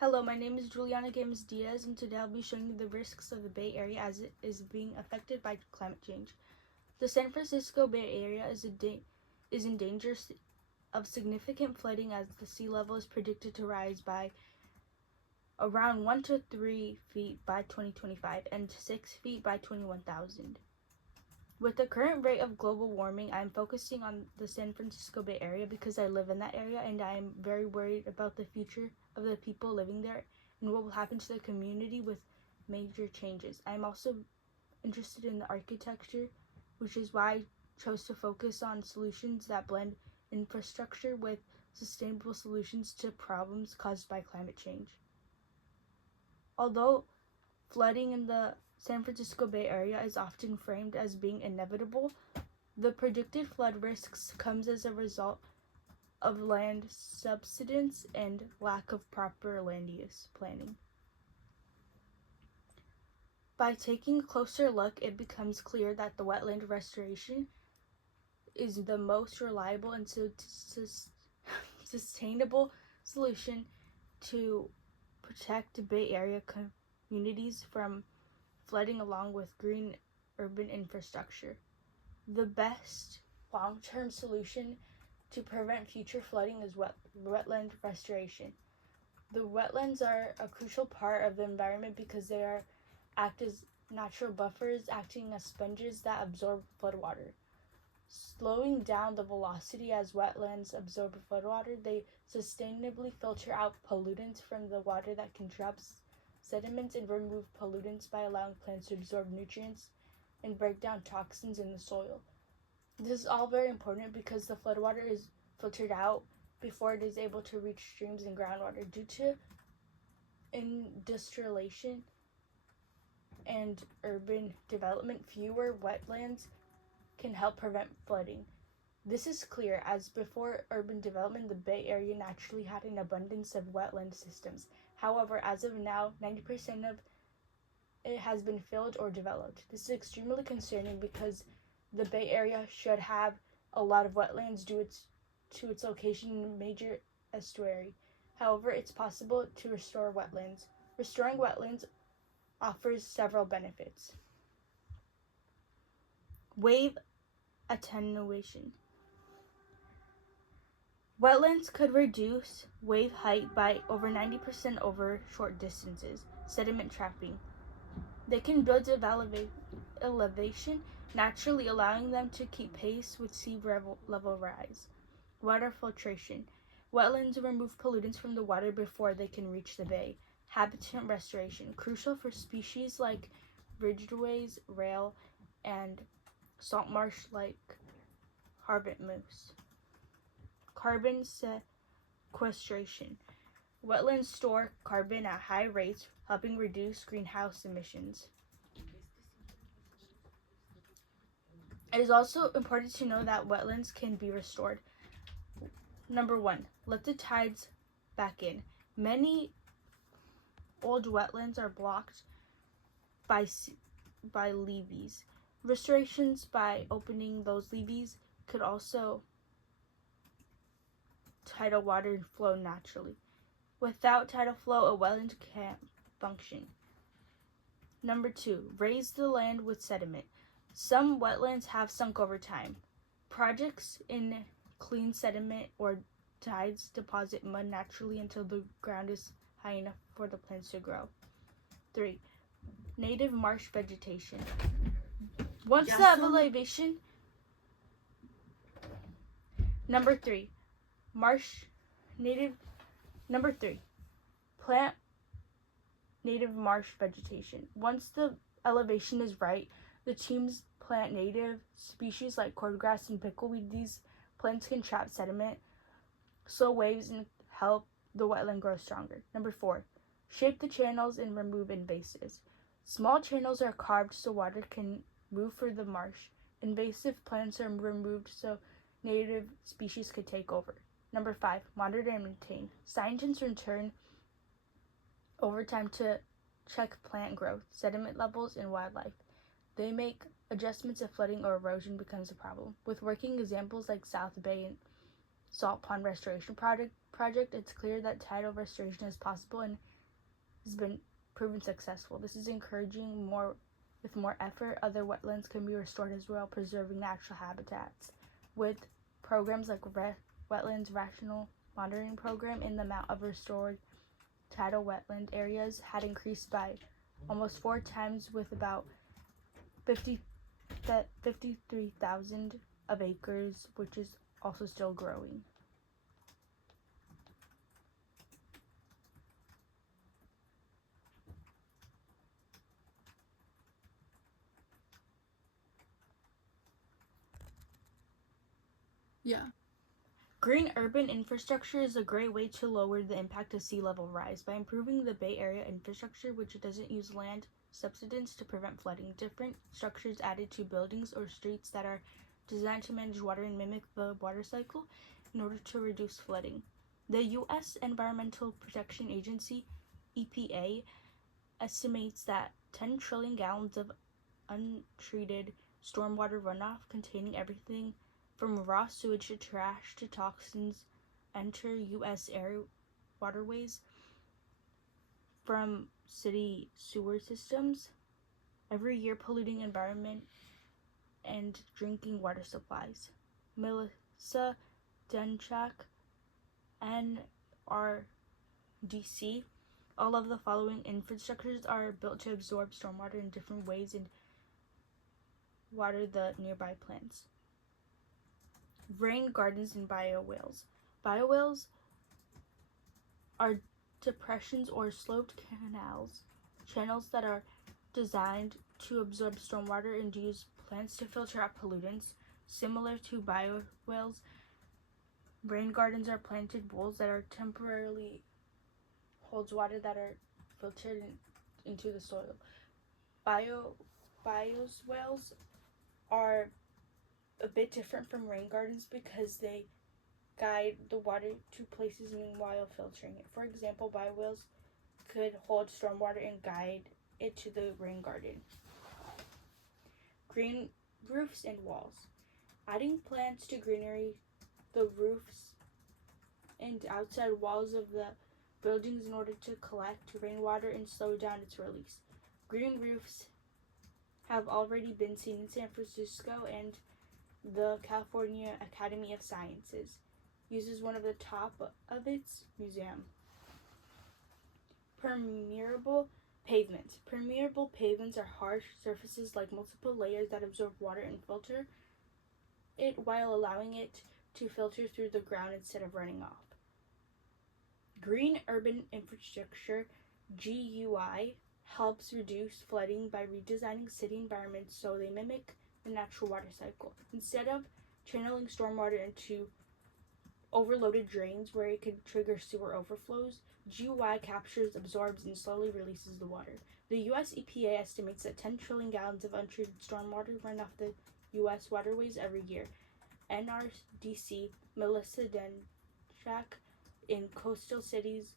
Hello, my name is Juliana Games Diaz, and today I'll be showing you the risks of the Bay Area as it is being affected by climate change. The San Francisco Bay Area is in danger of significant flooding as the sea level is predicted to rise by around 1 to 3 feet by 2025 and 6 feet by 21,000. With the current rate of global warming, I'm focusing on the San Francisco Bay Area because I live in that area and I am very worried about the future of the people living there and what will happen to the community with major changes. I'm also interested in the architecture, which is why I chose to focus on solutions that blend infrastructure with sustainable solutions to problems caused by climate change. Although flooding in the San Francisco Bay Area is often framed as being inevitable, the predicted flood risks comes as a result of land subsidence and lack of proper land use planning. By taking a closer look, it becomes clear that the wetland restoration is the most reliable and sustainable solution to protect Bay Area communities from flooding along with green urban infrastructure. The best long-term solution to prevent future flooding is wetland restoration. The wetlands are a crucial part of the environment because they act as natural buffers, acting as sponges that absorb floodwater. Slowing down the velocity as wetlands absorb floodwater, they sustainably filter out pollutants from the water that can trap sediments and remove pollutants by allowing plants to absorb nutrients and break down toxins in the soil. This is all very important because the floodwater is filtered out before it is able to reach streams and groundwater. Due to industrialization and urban development, fewer wetlands can help prevent flooding. This is clear as before urban development, the Bay Area naturally had an abundance of wetland systems. However, as of now, 90% of it has been filled or developed. This is extremely concerning because the Bay Area should have a lot of wetlands due to its location in a major estuary. However, it's possible to restore wetlands. Restoring wetlands offers several benefits. Wave attenuation. Wetlands could reduce wave height by over 90% over short distances. Sediment trapping. They can build elevation naturally, allowing them to keep pace with sea level rise. Water filtration. Wetlands remove pollutants from the water before they can reach the bay. Habitat restoration. Crucial for species like ridgeways, rail, and salt marsh like harvest moose. Carbon sequestration. Wetlands store carbon at high rates, helping reduce greenhouse emissions. It is also important to know that wetlands can be restored. Number 1, let the tides back in. Many old wetlands are blocked by levees. Restorations by opening those levees could also tidal water flow naturally. Without tidal flow, a wetland can't function. Number 2, raise the land with sediment. Some wetlands have sunk over time. Projects in clean sediment or tides deposit mud naturally until the ground is high enough for the plants to grow. 3, native marsh vegetation. Once the elevation. Number 3, plant native marsh vegetation. Once the elevation is right, the teams plant native species like cordgrass and pickleweed. These plants can trap sediment, slow waves, and help the wetland grow stronger. Number 4, shape the channels and remove invasives. Small channels are carved so water can move through the marsh. Invasive plants are removed so native species could take over. Number 5, monitor and maintain. Scientists return over time to check plant growth, sediment levels, and wildlife. They make adjustments if flooding or erosion becomes a problem. With working examples like South Bay and Salt Pond Restoration Project, project, it's clear that tidal restoration is possible and has been proven successful. This is encouraging with more effort. Other wetlands can be restored as well, preserving natural habitats. With programs like Wetlands Rational Monitoring Program, in the amount of restored tidal wetland areas had increased by almost 4 times, with about 53,000 of acres, which is also still growing. Yeah. Green urban infrastructure is a great way to lower the impact of sea level rise by improving the Bay Area infrastructure, which doesn't use land subsidence to prevent flooding. Different structures added to buildings or streets that are designed to manage water and mimic the water cycle in order to reduce flooding. The U.S. Environmental Protection Agency, EPA, estimates that 10 trillion gallons of untreated stormwater runoff containing everything from raw sewage to trash to toxins enter U.S. air waterways from city sewer systems every year, polluting environment and drinking water supplies. Melissa Denchak, NRDC. All of the following infrastructures are built to absorb stormwater in different ways and water the nearby plants. Rain gardens and biowhales. Biowhales are depressions or sloped channels that are designed to absorb stormwater and use plants to filter out pollutants. Similar to biowhales, rain gardens are planted bowls that are temporarily holds water that are filtered into the soil. Biowhales are a bit different from rain gardens because they guide the water to places meanwhile filtering it. For example, biowhales could hold stormwater and guide it to the rain garden. Green roofs and walls. Adding plants to greenery, the roofs and outside walls of the buildings in order to collect rainwater and slow down its release. Green roofs have already been seen in San Francisco, and the California Academy of Sciences uses one of the top of its museum. Permeable pavements. Permeable pavements are harsh surfaces like multiple layers that absorb water and filter it while allowing it to filter through the ground instead of running off. Green urban infrastructure, GUI, helps reduce flooding by redesigning city environments so they mimic the natural water cycle. Instead of channeling stormwater into overloaded drains where it could trigger sewer overflows, GUI captures, absorbs, and slowly releases the water. The U.S. EPA estimates that 10 trillion gallons of untreated stormwater run off the U.S. waterways every year. NRDC Melissa Denchak, in coastal cities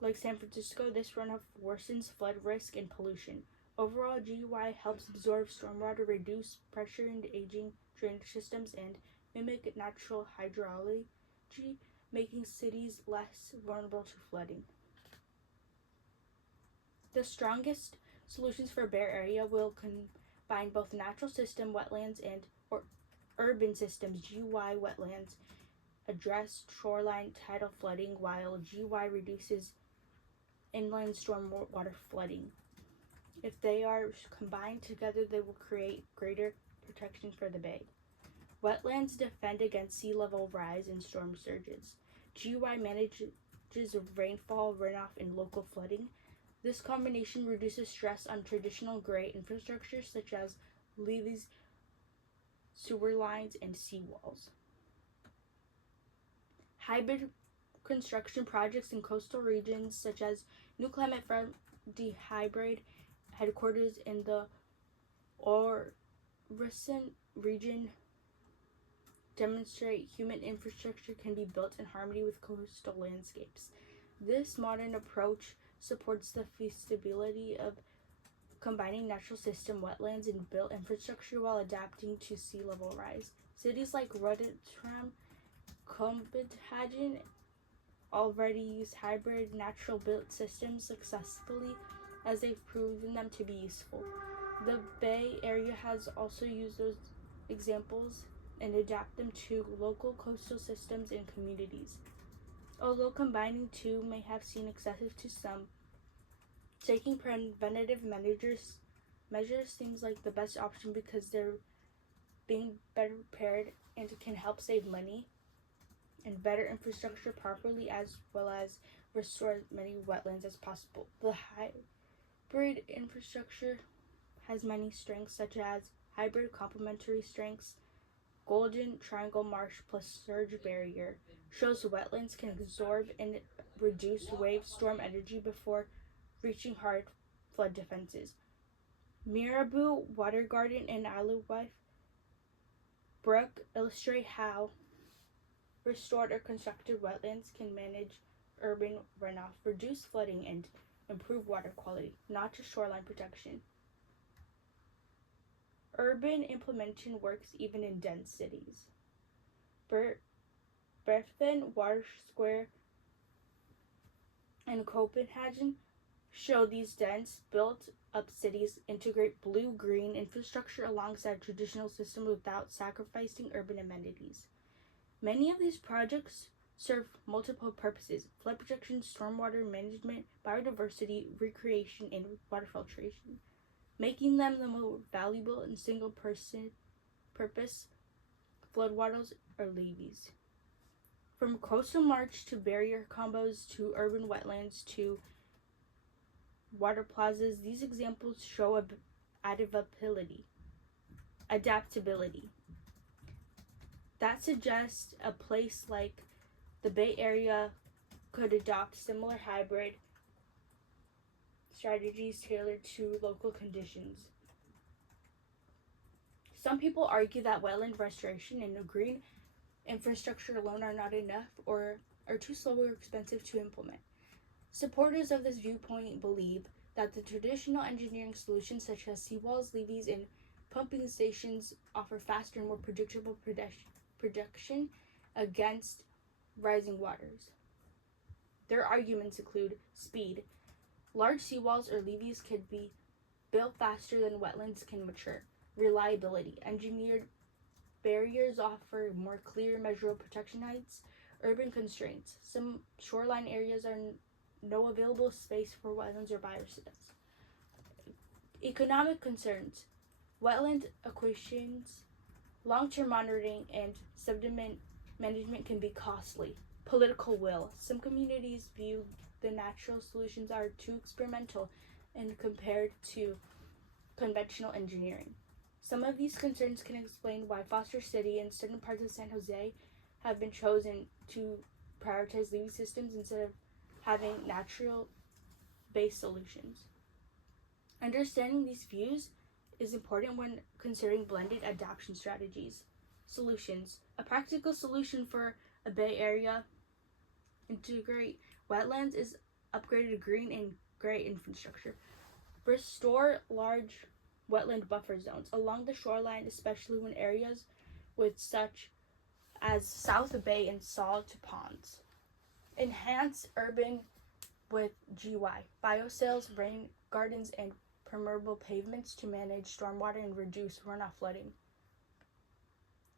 like San Francisco, this runoff worsens flood risk and pollution. Overall, GUI helps absorb stormwater, reduce pressure in aging drainage systems, and mimic natural hydrology, making cities less vulnerable to flooding. The strongest solutions for Bay Area will combine both natural system wetlands and urban systems. GUI wetlands address shoreline tidal flooding, while GUI reduces inland stormwater flooding. If they are combined together, they will create greater protection for the bay. Wetlands defend against sea level rise and storm surges. GUI manages rainfall, runoff, and local flooding. This combination reduces stress on traditional gray infrastructure such as levees, sewer lines, and seawalls. Hybrid construction projects in coastal regions such as New Climate Friendly Hybrid headquarters in the Orison region demonstrate human infrastructure can be built in harmony with coastal landscapes. This modern approach supports the feasibility of combining natural system wetlands and built infrastructure while adapting to sea level rise. Cities like Rotterdam, Copenhagen, already use hybrid natural built systems successfully as they've proven them to be useful. The Bay Area has also used those examples and adapt them to local coastal systems and communities. Although combining two may have seemed excessive to some, taking preventative measures seems like the best option because they're being better prepared and can help save money and better infrastructure properly, as well as restore as many wetlands as possible. The hybrid infrastructure has many strengths, such as hybrid complementary strengths. Golden Triangle Marsh plus surge barrier shows wetlands can absorb and reduce wave storm energy before reaching hard flood defenses. Miraboo Water Garden and Islewife Brook illustrate how restored or constructed wetlands can manage urban runoff, reduce flooding, and improve water quality, not just shoreline protection. Urban implementation works even in dense cities. Berthen, Water Square, and Copenhagen show these dense, built-up cities integrate blue-green infrastructure alongside traditional systems without sacrificing urban amenities. Many of these projects serve multiple purposes: flood protection, stormwater management, biodiversity, recreation, and water filtration, making them the most valuable and single-purpose floodwaters or levees. From coastal marsh to barrier combos to urban wetlands to water plazas, these examples show adaptability. That suggests a place like the Bay Area could adopt similar hybrid strategies tailored to local conditions. Some people argue that wetland restoration and green infrastructure alone are not enough or are too slow or expensive to implement. Supporters of this viewpoint believe that the traditional engineering solutions such as seawalls, levees, and pumping stations offer faster and more predictable protection against rising waters. Their arguments include speed. Large seawalls or levees could be built faster than wetlands can mature. Reliability. Engineered barriers offer more clear, measurable protection heights. Urban constraints. Some shoreline areas are no available space for wetlands or bioreserves. Economic concerns. Wetland acquisitions, long-term monitoring, and sediment management can be costly. Political will. Some communities view the natural solutions are too experimental and compared to conventional engineering. Some of these concerns can explain why Foster City and certain parts of San Jose have been chosen to prioritize levee systems instead of having natural-based solutions. Understanding these views is important when considering blended adaptation strategies. Solutions. A practical solution for a Bay Area integrate wetlands is upgraded green and gray infrastructure. Restore large wetland buffer zones along the shoreline, especially when areas with such as South Bay and salt ponds. Enhance urban with GY, biosales, rain gardens, and permeable pavements to manage stormwater and reduce runoff flooding.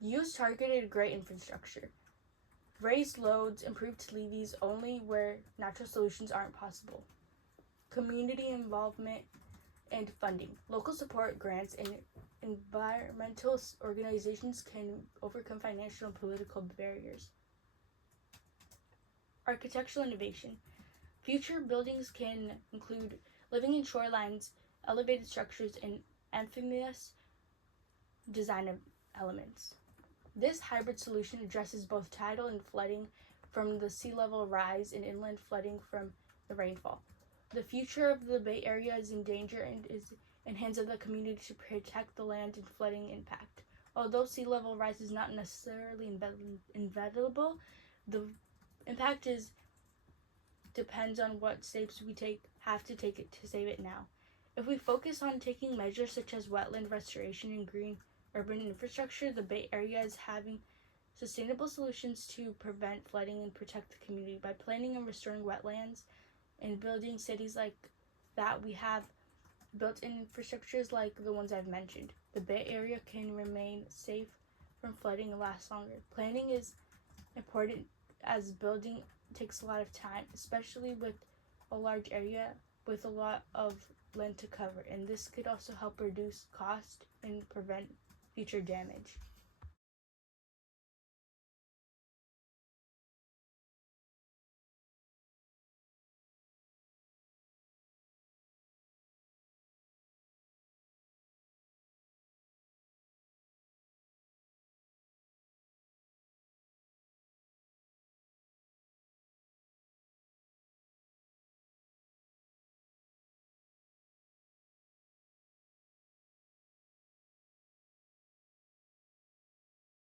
Use targeted gray infrastructure. Raise loads, improved levees only where natural solutions aren't possible. Community involvement and funding. Local support grants and environmental organizations can overcome financial and political barriers. Architectural innovation. Future buildings can include living in shorelines, elevated structures, and amphibious design elements. This hybrid solution addresses both tidal and flooding from the sea level rise and inland flooding from the rainfall. The future of the Bay Area is in danger and is in hands of the community to protect the land and flooding impact. Although sea level rise is not necessarily inevitable, the impact depends on what steps we have to take it to save it now. If we focus on taking measures such as wetland restoration and green urban infrastructure, the Bay Area is having Sustainable solutions to prevent flooding and protect the community. By planning and restoring wetlands and building cities like that, we have built-in infrastructures like the ones I've mentioned. The Bay Area can remain safe from flooding and last longer. Planning is important as building takes a lot of time, especially with a large area with a lot of land to cover, and this could also help reduce cost and prevent future damage.